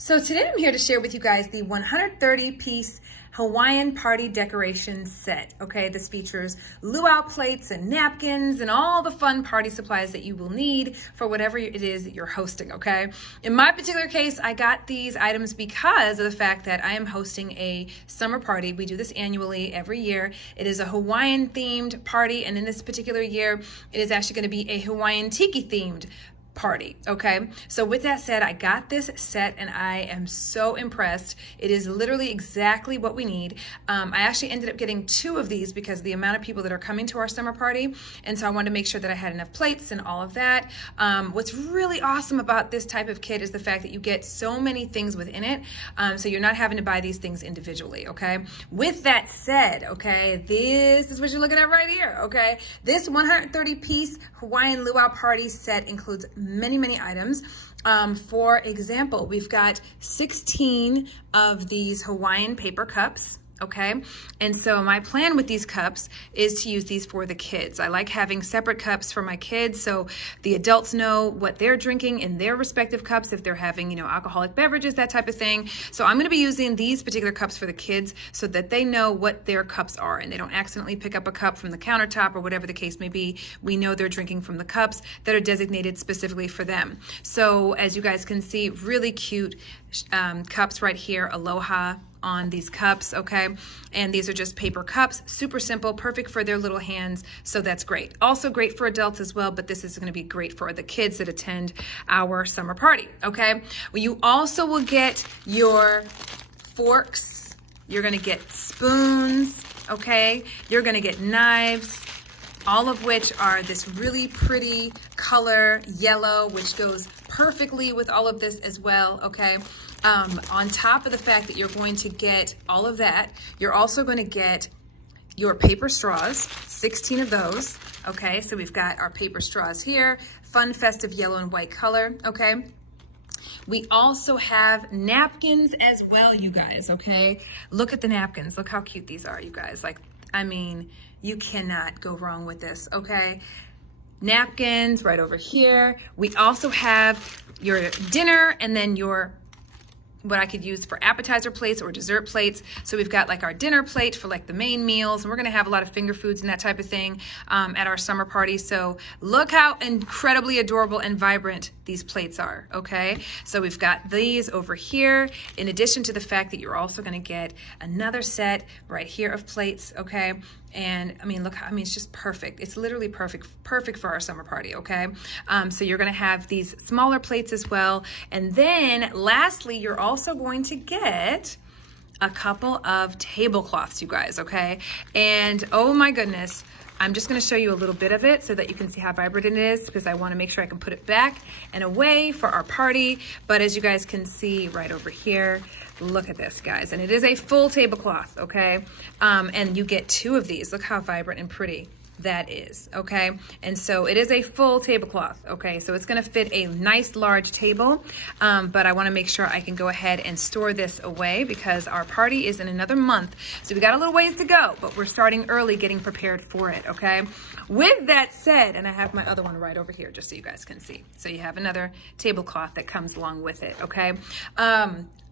So today I'm here to share with you guys the 130-piece Hawaiian party decoration set. Okay, this features luau plates and napkins and all the fun party supplies that you will need for whatever it is that you're hosting, okay? In my particular case, I got these items because of the fact that I am hosting a summer party. We do this annually every year. It is a Hawaiian themed party, and in this particular year, it is actually going to be a Hawaiian tiki themed party. Okay, so with that said, I got this set and I am so impressed. It is literally exactly what we need. I actually ended up getting 2 of these because of the amount of people that are coming to our summer party, and so I wanted to make sure that I had enough plates and all of that. What's really awesome about this type of kit is the fact that you get so many things within it, so you're not having to buy these things individually. Okay, with that said, okay, this is what you're looking at right here. Okay, this 130-piece Hawaiian luau party set includes many items. For example, we've got 16 of these Hawaiian paper cups. Okay, and so my plan with these cups is to use these for the kids. I like having separate cups for my kids so the adults know what they're drinking in their respective cups, if they're having, alcoholic beverages, that type of thing. So I'm going to be using these particular cups for the kids so that they know what their cups are and they don't accidentally pick up a cup from the countertop or whatever the case may be. We know they're drinking from the cups that are designated specifically for them. So as you guys can see, really cute cups right here, aloha on these cups, okay? And these are just paper cups, super simple, perfect for their little hands, so that's great. Also great for adults as well, but this is gonna be great for the kids that attend our summer party, okay? Well, you also will get your forks, you're gonna get spoons, okay? You're gonna get knives, all of which are this really pretty color yellow, which goes perfectly with all of this as well, okay? On top of the fact that you're going to get all of that, you're also going to get your paper straws, 16 of those, okay? So we've got our paper straws here, fun festive yellow and white color, okay? We also have napkins as well, you guys, okay? Look at the napkins. Look how cute these are, you guys. You cannot go wrong with this, okay? Napkins right over here. We also have your dinner and then what I could use for appetizer plates or dessert plates. So we've got like our dinner plate for like the main meals, and we're gonna have a lot of finger foods and that type of thing at our summer party. So look how incredibly adorable and vibrant these plates are, okay? So we've got these over here, in addition to the fact that you're also gonna get another set right here of plates, okay? And look, it's just perfect. It's literally perfect for our summer party, okay? So you're gonna have these smaller plates as well. And then lastly, you're also going to get a couple of tablecloths, you guys, okay? And oh my goodness, I'm just gonna show you a little bit of it so that you can see how vibrant it is, because I wanna make sure I can put it back and away for our party. But as you guys can see right over here, look at this, guys. And it is a full tablecloth, okay? And you get 2 of these. Look how vibrant and pretty that is, okay? And so it is a full tablecloth, okay? So it's gonna fit a nice large table, but I wanna make sure I can go ahead and store this away because our party is in another month. So we got a little ways to go, but we're starting early getting prepared for it, okay? With that said, and I have my other one right over here just so you guys can see. So you have another tablecloth that comes along with it, okay?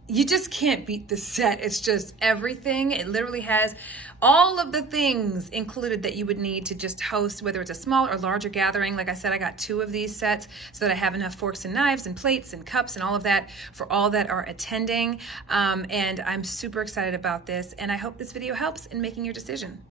You just can't beat the set. It's just everything. It literally has all of the things included that you would need to just host, whether it's a small or larger gathering. Like I said, I got 2 of these sets so that I have enough forks and knives and plates and cups and all of that for all that are attending. And I'm super excited about this, and I hope this video helps in making your decision.